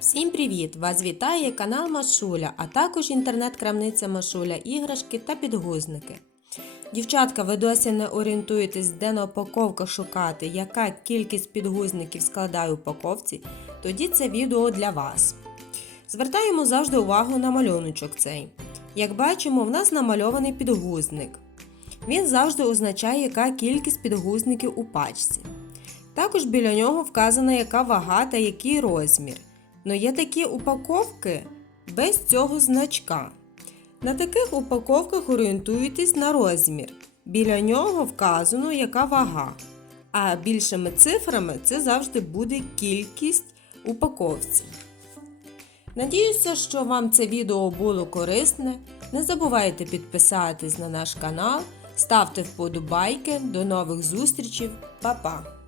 Всім привіт! Вас вітає канал Машуля, а також інтернет-крамниця Машуля іграшки та підгузники. Дівчатка, ви досі не орієнтуєтесь, де на упаковках шукати, яка кількість підгузників складає упаковці, тоді це відео для вас. Звертаємо завжди увагу на малюночок цей. Як бачимо, в нас намальований підгузник. Він завжди означає, яка кількість підгузників у пачці. Також біля нього вказана, яка вага та який розмір. Но є такі упаковки без цього значка. На таких упаковках орієнтуйтесь на розмір. Біля нього вказано, яка вага. А більшими цифрами це завжди буде кількість упаковці. Надіюся, що вам це відео було корисне. Не забувайте підписатись на наш канал, ставте вподобайки. До нових зустрічей. Па-па!